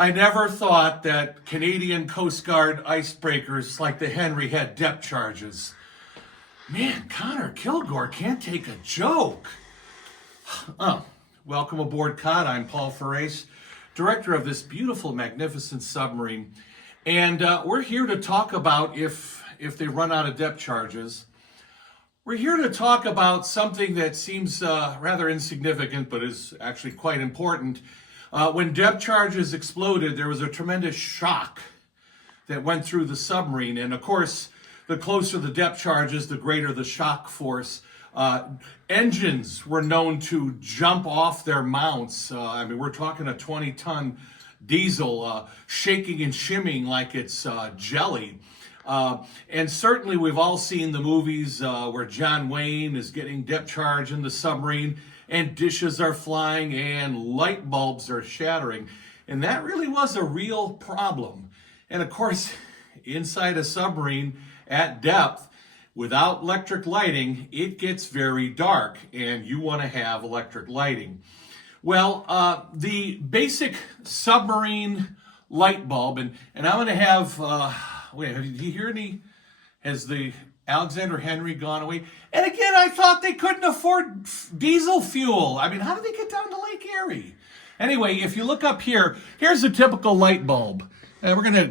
I never thought that Canadian Coast Guard icebreakers like the Henry had depth charges. Man, Connor Kilgore can't take a joke. Oh, welcome aboard, Cod. I'm Paul Ferrace, director of this beautiful, magnificent submarine. And we're here to talk about if they run out of depth charges. We're here to talk about something that seems rather insignificant, but is actually quite important. When depth charges exploded, there was a tremendous shock that went through the submarine. And of course, the closer the depth charges, the greater the shock force. Engines were known to jump off their mounts. We're talking a 20-ton diesel shaking and shimming like it's jelly. And certainly we've all seen the movies where John Wayne is getting depth charge in the submarine and dishes are flying and light bulbs are shattering. And that really was a real problem. And of course, inside a submarine at depth, without electric lighting, it gets very dark and you want to have electric lighting. Well, the basic submarine light bulb, and I'm going to have, do you hear any? Has the Alexander Henry gone away? And again, I thought they couldn't afford diesel fuel. How did they get down to Lake Erie? Anyway, if you look up here, here's a typical light bulb. And we're going to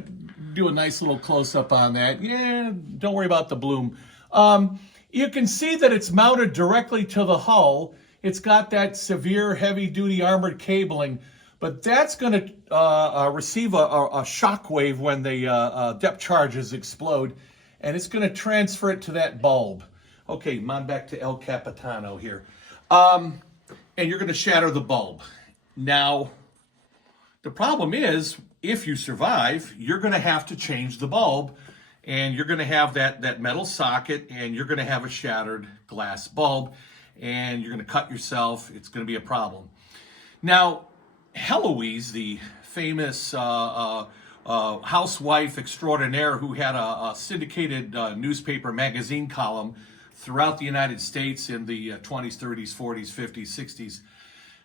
do a nice little close-up on that. Yeah, don't worry about the bloom. You can see that it's mounted directly to the hull. It's got that severe heavy-duty armored cabling, but that's going to receive a shock wave when the depth charges explode, and it's going to transfer it to that bulb. Okay, on back to El Capitano here. And you're going to shatter the bulb. Now, the problem is, if you survive, you're going to have to change the bulb, and you're going to have that metal socket, and you're going to have a shattered glass bulb, and you're going to cut yourself. It's going to be a problem. Now, Heloise, the famous housewife extraordinaire who had a syndicated newspaper magazine column throughout the United States in the 20s, 30s, 40s, 50s, 60s,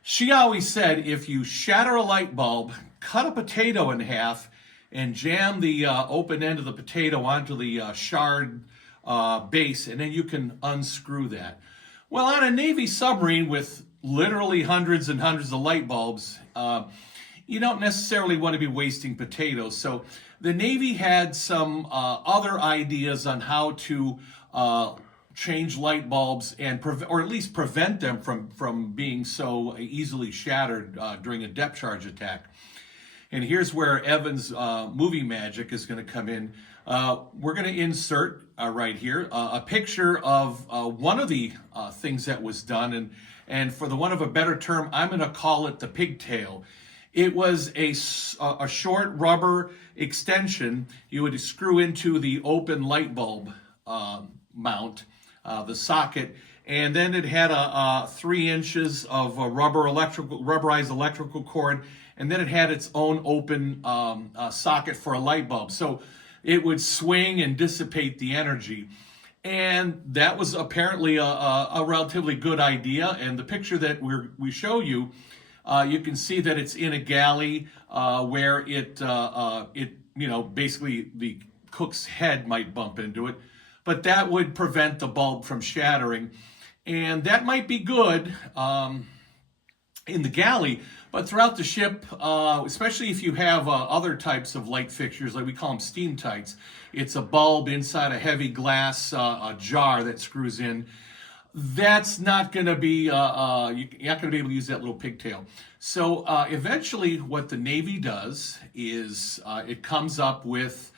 she always said, if you shatter a light bulb, cut a potato in half, and jam the open end of the potato onto the shard base, and then you can unscrew that. Well, on a Navy submarine with literally hundreds and hundreds of light bulbs, you don't necessarily want to be wasting potatoes. So the Navy had some other ideas on how to change light bulbs and or at least prevent them from being so easily shattered during a depth charge attack. And here's where Evan's movie magic is going to come in. We're going to insert right here a picture of one of the things that was done, and for the want of a better term, I'm going to call it the pigtail. It was a short rubber extension you would screw into the open light bulb mount, the socket, and then it had a 3 inches of a rubberized electrical cord, and then it had its own open socket for a light bulb. So it would swing and dissipate the energy. And that was apparently a relatively good idea. And the picture that we show you, you can see that it's in a galley where it basically the cook's head might bump into it. But that would prevent the bulb from shattering. And that might be good in the galley, but throughout the ship, especially if you have other types of light fixtures, like we call them SteamTites, it's a bulb inside a heavy glass a jar that screws in. That's not going to be, you're not going to be able to use that little pigtail. So eventually what the Navy does is it comes up with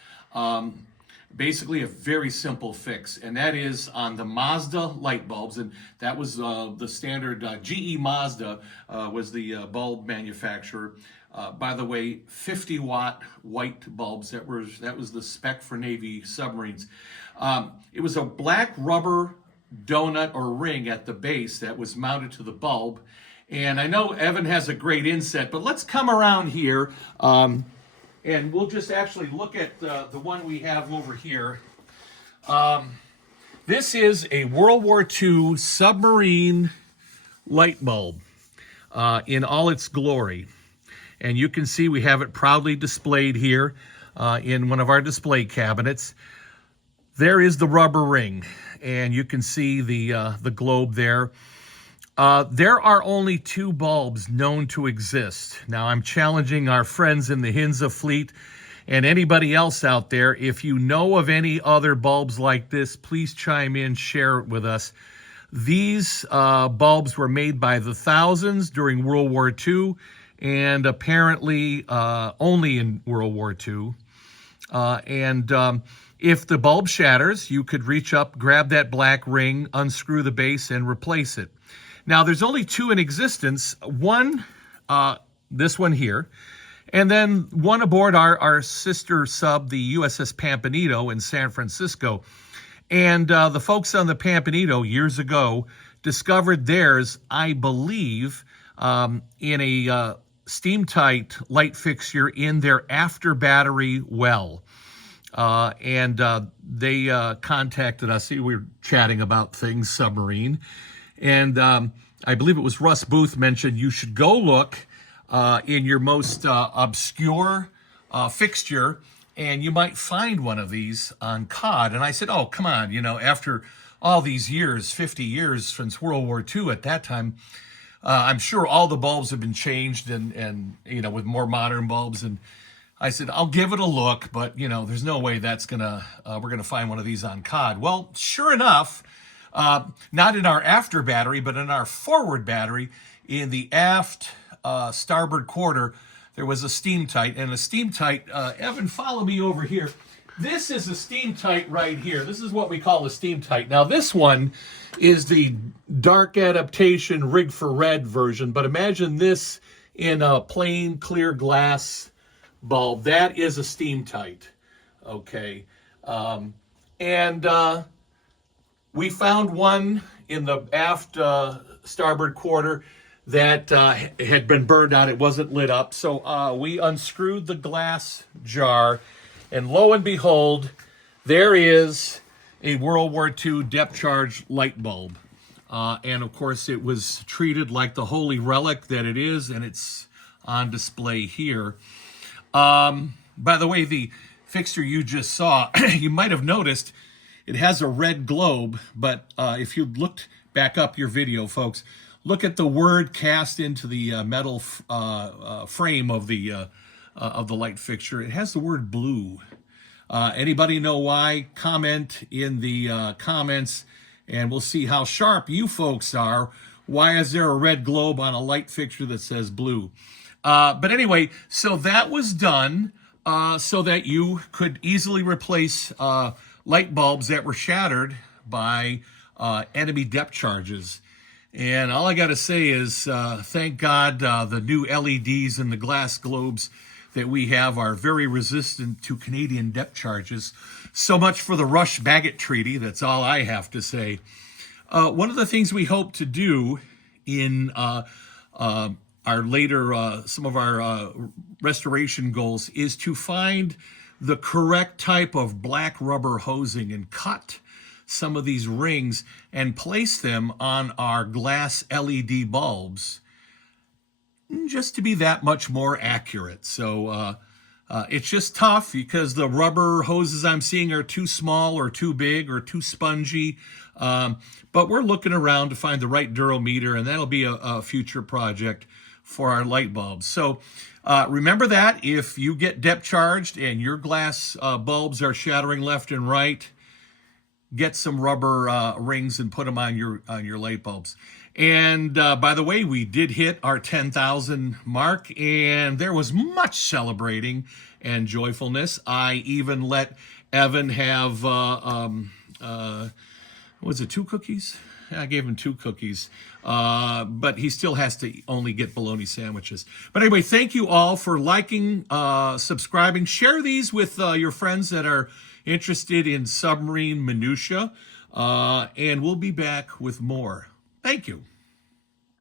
basically a very simple fix, and that is on the Mazda light bulbs, and that was the standard. GE Mazda was the bulb manufacturer. By the way, 50-watt white bulbs. That was the spec for Navy submarines. It was a black rubber donut or ring at the base that was mounted to the bulb. And I know Evan has a great inset, but let's come around here. And we'll just actually look at the one we have over here. This is a World War II submarine light bulb in all its glory. And you can see we have it proudly displayed here in one of our display cabinets. There is the rubber ring, and you can see the globe there. There are only 2 bulbs known to exist. Now, I'm challenging our friends in the Hinza fleet and anybody else out there. If you know of any other bulbs like this, please chime in, share it with us. These bulbs were made by the thousands during World War II, and apparently only in World War II. If the bulb shatters, you could reach up, grab that black ring, unscrew the base, and replace it. Now, there's only 2 in existence. One, this one here, and then one aboard our sister sub, the USS Pampanito in San Francisco. And the folks on the Pampanito years ago discovered theirs, I believe, in a SteamTite light fixture in their after battery well. They contacted us. We were chatting about things, Submarine. And I believe it was Russ Booth mentioned you should go look in your most obscure fixture, and you might find one of these on COD. And I said, oh, come on, after all these years, 50 years since World War II at that time, I'm sure all the bulbs have been changed and with more modern bulbs. And I said, I'll give it a look, but, there's no way we're going to find one of these on COD. Well, sure enough, not in our after battery, but in our forward battery, in the aft starboard quarter, there was a SteamTite. And a SteamTite, Evan, follow me over here. This is a SteamTite right here. This is what we call a SteamTite. Now, this one is the dark adaptation rig for red version, but imagine this in a plain clear glass bulb. That is a SteamTite, okay? We found one in the aft starboard quarter that had been burned out. It wasn't lit up. So we unscrewed the glass jar, and lo and behold, there is a World War II depth charge light bulb. And of course, it was treated like the holy relic that it is, and it's on display here. By the way, the fixture you just saw, you might have noticed it has a red globe, but if you looked back up your video, folks, look at the word cast into the metal frame of the light fixture. It has the word blue. Anybody know why? Comment in the comments, and we'll see how sharp you folks are. Why is there a red globe on a light fixture that says blue? But anyway, so that was done so that you could easily replace light bulbs that were shattered by enemy depth charges. And all I got to say is thank God the new LEDs and the glass globes that we have are very resistant to Canadian depth charges. So much for the Rush-Bagot Treaty. That's all I have to say. One of the things we hope to do in our later, some of our restoration goals is to find the correct type of black rubber hosing and cut some of these rings and place them on our glass LED bulbs just to be that much more accurate. So it's just tough because the rubber hoses I'm seeing are too small or too big or too spongy. But we're looking around to find the right durometer, and that'll be a future project for our light bulbs. So remember that if you get depth charged and your glass bulbs are shattering left and right, get some rubber rings and put them on your light bulbs. And by the way, we did hit our 10,000 mark, and there was much celebrating and joyfulness. I even let Evan have, was it 2 cookies? I gave him 2 cookies, but he still has to only get bologna sandwiches. But anyway, thank you all for liking, subscribing. Share these with your friends that are interested in submarine minutia, and we'll be back with more. Thank you.